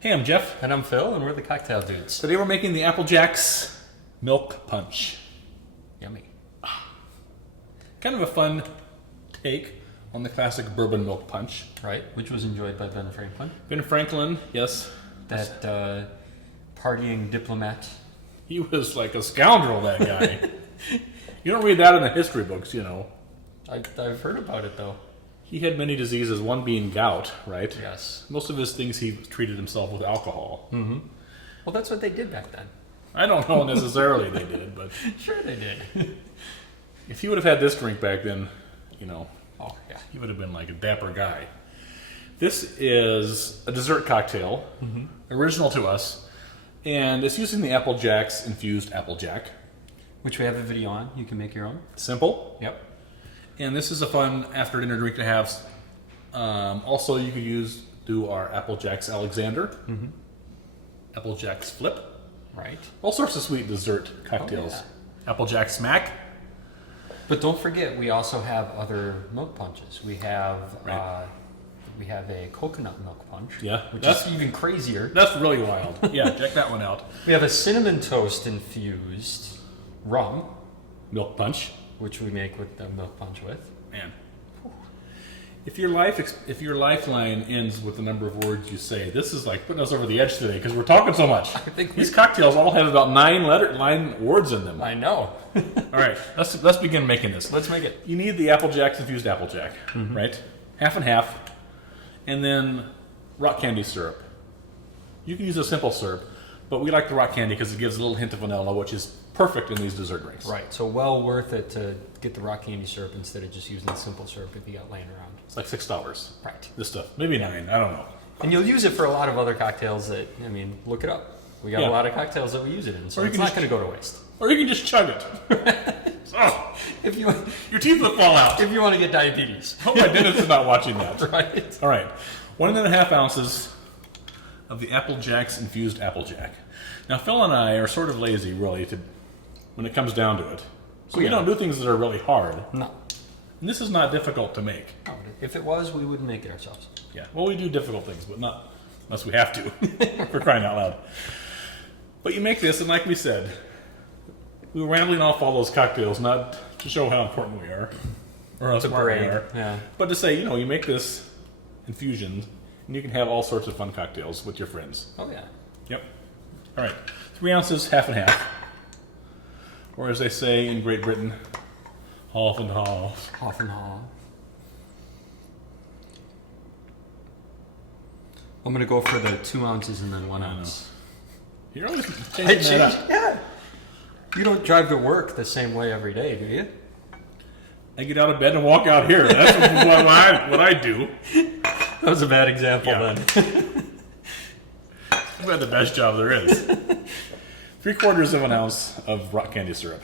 Hey, I'm Jeff. And I'm Phil, and we're the Cocktail Dudes. Today we're making the Apple Jacks Milk Punch. Yummy. Kind of a fun take on the classic Bourbon Milk Punch. Right, which was enjoyed by Ben Franklin. Ben Franklin, yes. That partying diplomat. He was like a scoundrel, that guy. You don't read that in the history books, you know. I've heard about it, though. He had many diseases, one being gout, right? Yes. Most of his things he treated himself with alcohol. Mm-hmm. Well, that's what they did back then. I don't know necessarily they did, but... Sure they did. If he would have had this drink back then, you know, Oh, yeah. he would have been like a dapper guy. This is a dessert cocktail, original to us, and it's using the Apple Jacks Infused Applejack. Which we have a video on. You can make your own. Simple. Yep. And this is a fun after dinner drink to have. Also, you could do our Apple Jacks Alexander, Apple Jacks Flip, Right. all sorts of sweet dessert cocktails. yeah. Apple Jack Smack. But don't forget, we also have other milk punches. We have Right. we have a coconut milk punch. Yeah, Which that's- is even crazier. That's really wild. Yeah, check that one out. We have a cinnamon toast infused rum, Milk Punch. which we make with the milk punch with. Man, if your lifeline ends with the number of words you say, this is like putting us over the edge today because we're talking so much. I think These cocktails all have about 9 words in them. I know. All right, let's begin making this. Let's make it. You need the Apple Jacks Infused Applejack, right? Half and half, and then rock candy syrup. You can use a simple syrup, but we like the rock candy because it gives a little hint of vanilla, which is perfect in these dessert drinks. Right, so well worth it to get the rock candy syrup instead of just using the simple syrup if you got laying around. It's like $6. Right. This stuff, maybe 9. I don't know. And you'll use it for a lot of other cocktails that, I mean, look it up. We got Yeah. a lot of cocktails that we use it in, so Or you it's can not just- going to go to waste. Or you can just chug it. Oh, If you your teeth will fall out. if you want to get diabetes. Hope my dentist is not watching that. Right. All right, 1.5 ounces of the Apple Jacks Infused Applejack. Now, Phil and I are sort of lazy, really, when it comes down to it. So we Yeah. don't do things that are really hard. No. And this is not difficult to make. No, if it was, we wouldn't make it ourselves. Yeah, well, we do difficult things, but not unless we have to. For crying out loud. But you make this, and like we said, we were rambling off all those cocktails, not to show how important we are, or how smart we are, Yeah. but to say, you know, you make this infusion, and you can have all sorts of fun cocktails with your friends. Oh, yeah. Yep. All right, 3 ounces, half and half. Or as they say in Great Britain, half and half. Half and half. I'm going to go for the 2 ounces and then 1 ounce. You're always I changing that up. Yeah. You don't drive to work the same way every day, do you? I get out of bed and walk out here. That's what I do. That was a bad example Yeah. then. I've got the best job there is. 3/4 of an ounce of rock candy syrup.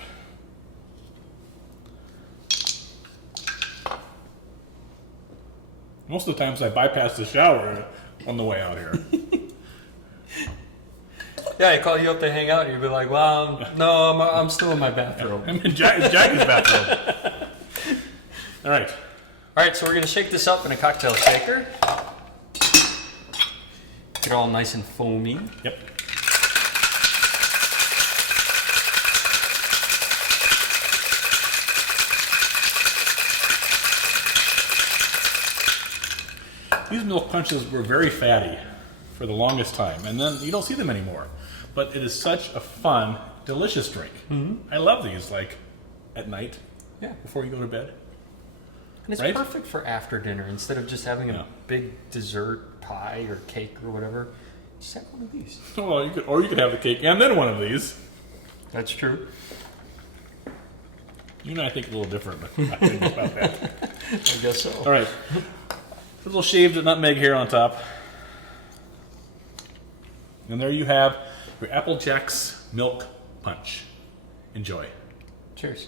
Most of the times I bypass the shower on the way out here. Yeah, I call you up to hang out and you'd be like, well, no, I'm still in my bathrobe. I'm in Jackie's bathroom. All right. All right, so we're going to shake this up in a cocktail shaker. Get it all nice and foamy. Yep. These milk punches were very fatty for the longest time, and then you don't see them anymore. But it is such a fun, delicious drink. I love these, like, at night, Yeah. before you go to bed. And it's Right? perfect for after dinner. Instead of just having Yeah. a big dessert pie or cake or whatever, just have one of these. Well, you could have the cake and then one of these. That's true. You and I think a little different, but I think about that. I guess so. All right. A little shaved nutmeg here on top. And there you have your Apple Jacks Milk Punch. Enjoy. Cheers.